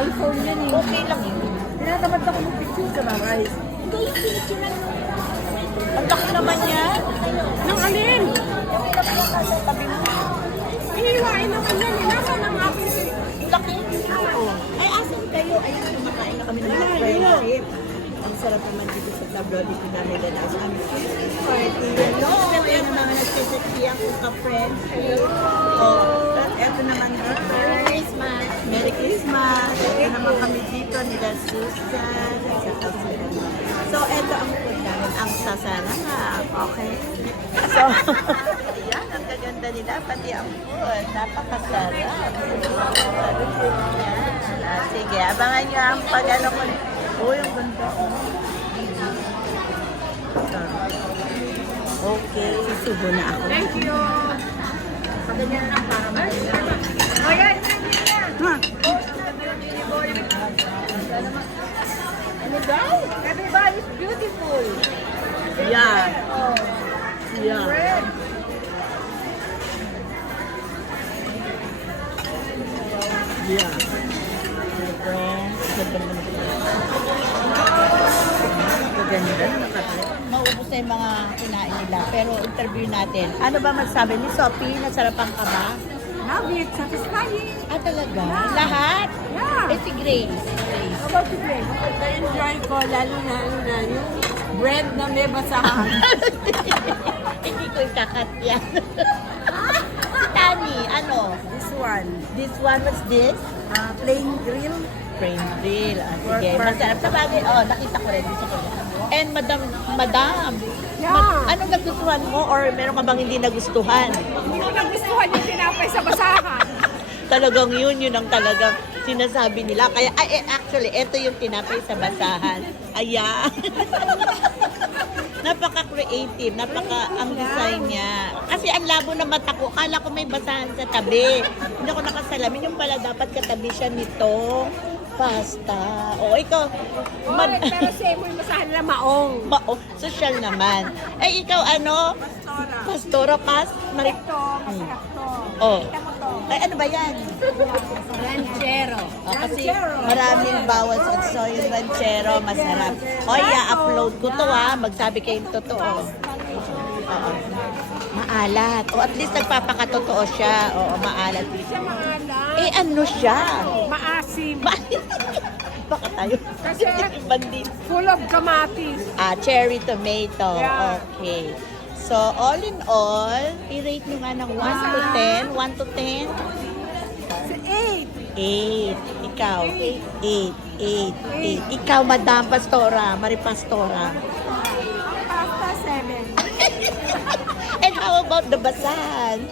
iPhone yan eh. Okay lang yun. Tinatamad ako ng picture sa bahay. Hindi yung pinicturean mo. Ang laki naman yan. Nang alin? Yung pinapalaka sa tabi mo. Hinihiwain naman yan eh. Nasa ng aking Ang laki. Ay, asan kayo? Ayun, kumakain na kami ng mga friendship. Ang sarap naman dito sa tablo. Dito namin na sa aming Christmas party. Hello! Ayan ang mga nagsisiki ang ka-friendship. Oh, eto naman girls. Merry Christmas! Merry Christmas! Ito naman kami dito nila Susan. So, eto ang food namin. Ang sasarap. Okay? So, yan. Ang gaganda nila. Pati ang food. Napakasarap. Yan. Sige, abangan nyo ang pag-ano ko. Oh, yung ganda. Okay, susubo na ako. Thank you. Paganyan lang para ba? O yan, Ha? ano daw? Everybody's beautiful. Yeah. Oh, Yeah. red. Yeah. Maganda. Maubos na yung mga kinain nila. Pero interview natin. Ano ba masabi ni Sophie? Nasarapan ka ba? Love it. Satisfying. Ah, talaga? Lahat? Yeah. Eh, si Grace. How about you, Greg? Na-enjoy ko, lalo na yung bread na may basahan. Hindi ko ikakat yan. Si Tani, ano? This one, This one, what's this? plain grill. Plain grill. Ah, sige, Pork masarap. Sa bagay, oh, nakita ko rin. Gusto ko rin. And madam, Yeah. anong nagustuhan mo or meron ka bang hindi nagustuhan? Hindi ko nagustuhan yung tinapay sa basahan. Talagang yun ang talagang sinasabi nila. Kaya, actually, ito yung tinapay sa basahan. Ayan. Napaka-creative, ang design niya. Kasi ang labo na mata ko, akala ko may basahan sa tabi. Hindi ako nakasalamin. Yung pala dapat katabi siya nito. Pasta. O, ikaw. Pero same mo yung basahan nila maong. Social naman. Eh, ikaw ano? Pastora Pas? Ito, masarap to. Oh. Kita mo to. Ay, ano ba yan? Ranchero. Kasi maraming bawal so yung ranchero masarap. O, i-upload ko to magsabi kayong totoo. Oo. Maalat. O, at least nagpapakatotoo siya. Oo, maalat. Hindi siya maalat. Eh, ano siya? Maasim. Baka tayo. Kasi Bandit. full of kamatis. Cherry tomato. Yeah. Okay. So, all in all, i-rate nyo nga ng 1 to 10. 1 to 10? 8. 8. Ikaw? 8. Ikaw, Madam Pastora, Marie Pastora. Ang pasta, 7. And how about the basahan?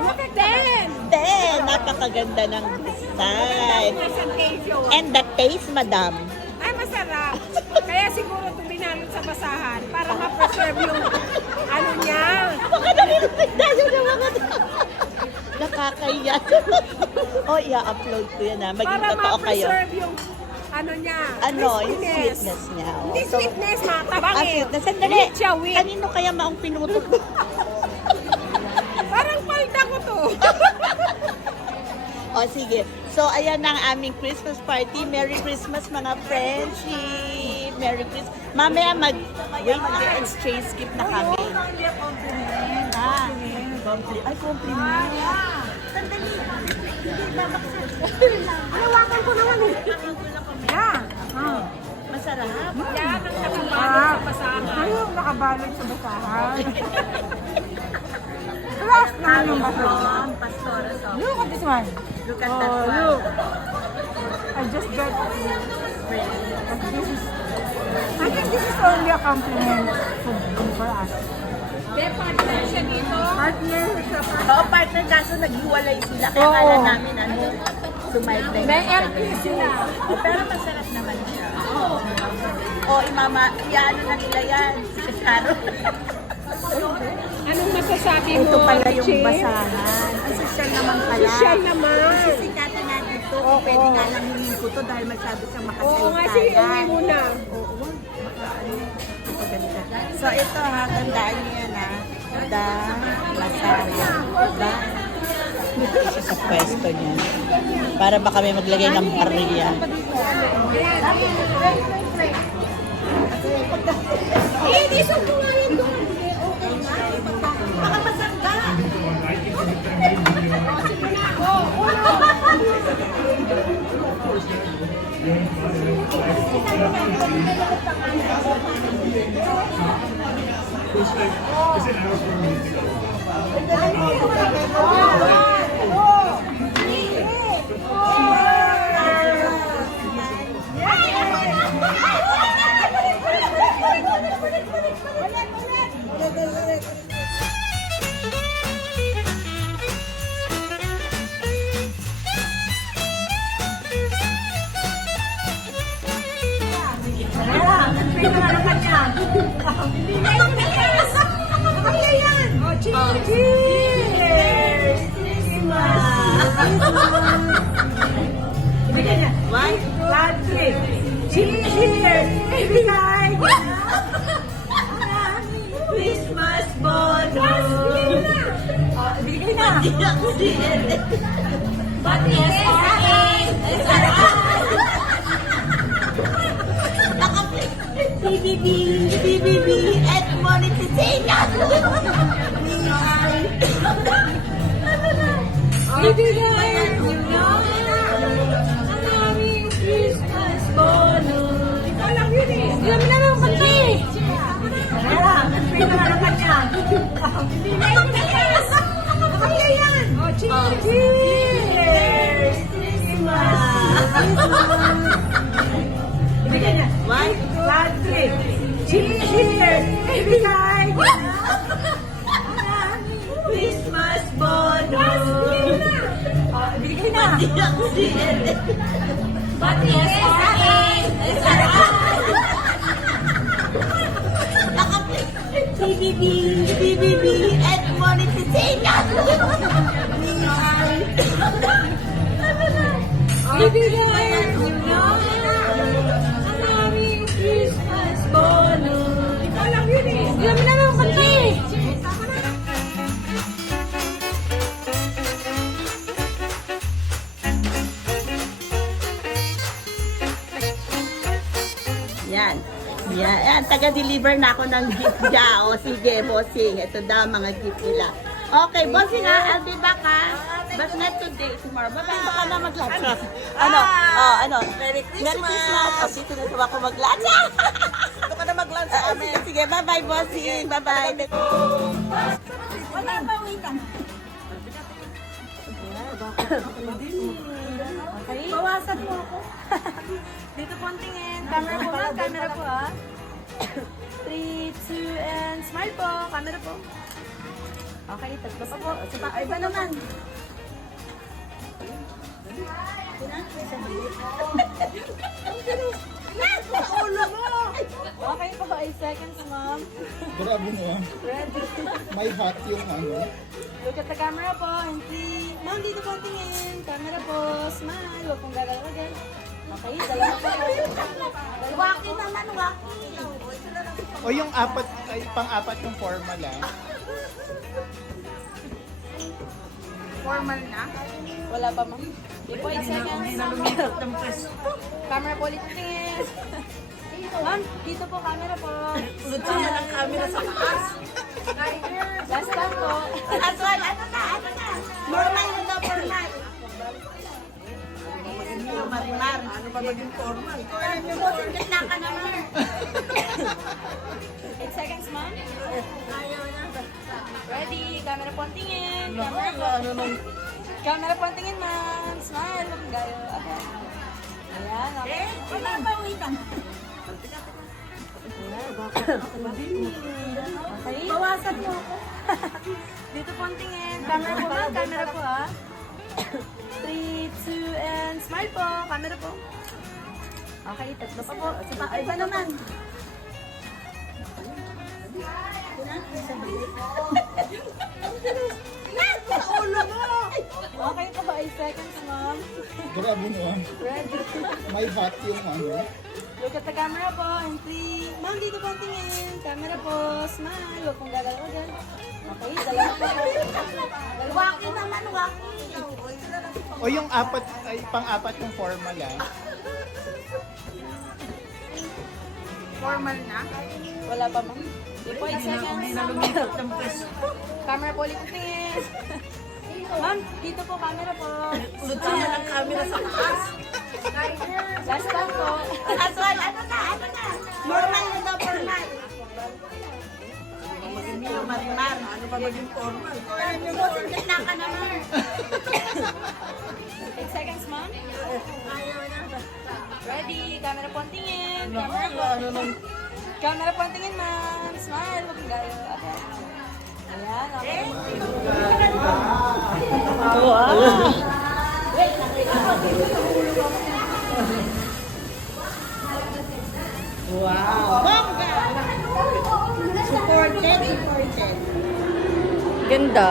Look at 10. 10. Napakaganda ng design. Presentation. And the taste, Madam. Ay, masarap. Kaya siguro ito binalot sa basahan para ma-preserve yung ano niya. Baka narinig tayo ng mga nakakaya. O, i-upload ko yan Maging Para totoo kayo. ma-preserve yung ano niya. Ano, yung crispiness. sweetness niya. Hindi sweetness, matabang eh. Sweetness. Sandali. Wheat siya, wheat. Kanino kaya maong pinutot mo? Parang palda ko to. O, sige. So, ayan na ang aming Christmas party. Merry Christmas, mga friendship. Merry Christmas. Mamaya wait, mag-exchange gift na kami. Ah, ay, compliment. Sandali. Alawakan ko naman eh. Yeah. Masarap. Yan ang nakabalot sa basahan. Ayun, nakabalot sa basahan. Last na yung basahan. Pastora sauce. Look at this one. Look at that one. Look. I just got this is I think this is only a compliment for us. May partner siya dito? Partner sa Oo, partner kaso naghiwalay sila. Kaya Oo. kala namin sumite na May MP sila. Pero masarap naman siya. O, iano na nila yan. Si Sharon. Anong masasabi mo? Ito pala yung Chip? basahan. Ang social naman pala. Social naman. Sisikatan natin ito. Oo. Pwede nga lang hingin ko to dahil masyado siyang Oo nga, makasaysayan. sige, uwi muna. Oo. Maganda. So ito tandaan niyo yan The Lasagna. sa pwesto niya. Para baka may maglagay ng barya. Hindi sa kumain doon. Okay na. Baka masangga. Why? Cheers! Ibigay! Christmas bonus! Ibigay na! But yes, BBB, BBB, and monetization! Ibigay! Ang aming Christmas bonus! Ikaw lang yun eh! Ilan mo na lang kasi! Tara, nag-pray na naman yan! Ibigay mo na yes! Nakakaya yan! Cheers! Cheers! Ibigay na! Why? Last three! Cheers! Ibigay! Christmas bonus! Ibigay na! But yes, BBB, BBB, and monetization! Ibigay! Ang aming Christmas bonus! Ikaw lang yun eh! Ilan mo na lang kasi! Yan. Yan. Yan. Taga-deliver na ako ng gift niya. O, sige, bossing. Ito daw mga gift nila. Okay, bossing ha. I'll be back ha. But not today, tomorrow. Bye-bye. Baka na mag-lunch. Ano? Oh, ano? Merry Christmas. O, dito na ako mag-lunch. Dito ka na mag-lunch sa amin. Sige, sige. Bye-bye, bossing. Bye-bye. Wala pa, wait lang. Okay. Bawasan mo ako. Dito po ang tingin. Camera po ha. Camera po ha. 3, 2, and smile po. Camera po. Okay, tatlo pa po. Ay ba naman? Ulo mo! Okay po, 8 seconds, ma'am. Grabe mo. Ready? May hot yung ano. Look at the camera po. And 3. Ma'am, dito po ang tingin. Camera po. Smile. Huwag pong gagalaw agad. Okay, dalawa po. Waki naman, waki. O yung apat, ay pang-apat yung formal ah. Formal na? Wala pa, ma'am. Di po, 8 seconds. Camera po ulit tingin. Ma'am, dito po, camera po. Lutsi na ang camera sa taas. Last time po. Last one, ano na? Normal mo daw, formal. Marimar. Ano ba maging formal? Gitna ka naman. 8 seconds, ma'am. Ready? Camera po ang tingin. Camera po. Camera po ang tingin, ma'am. Smile. Huwag gayo. Okay. Ayan, okay. Wala pa, wait lang. Okay. Bawasan mo ako. Dito po ang tingin. Camera po, ma'am. Camera po, ha. 3, 2, and smile po. Camera po. Okay, tatlo pa po. Ay ba naman? Ulo mo! Okay po, 8 seconds, ma'am. Grabe mo. Ready? May hot yung ano. Look at the camera po. And 3. Ma'am, dito po ang tingin. Camera po. Smile. Huwag pong gagalaw agad. Okay, dalawa po. Waki naman, waki. O yung apat, ay pang-apat yung formal ah. Formal na. Wala pa, ma'am. Di po, 8 seconds. Hindi na lumipat ng pwesto. Camera po ulit, please. Ma'am, dito po, camera po. Luto niya ng camera sa taas. Last time po. Last one, ano na? Normal na daw, formal. Marimar. Ano pa maging formal? Bossing gitna ka naman. 8 seconds, ma'am. Ready, camera po ang tingin. Camera po. Camera po ang tingin, ma'am. Smile, huwag gayo. Okay. Ayan, okay. Wow. Wait, wow. Bongga! Supported. Ganda.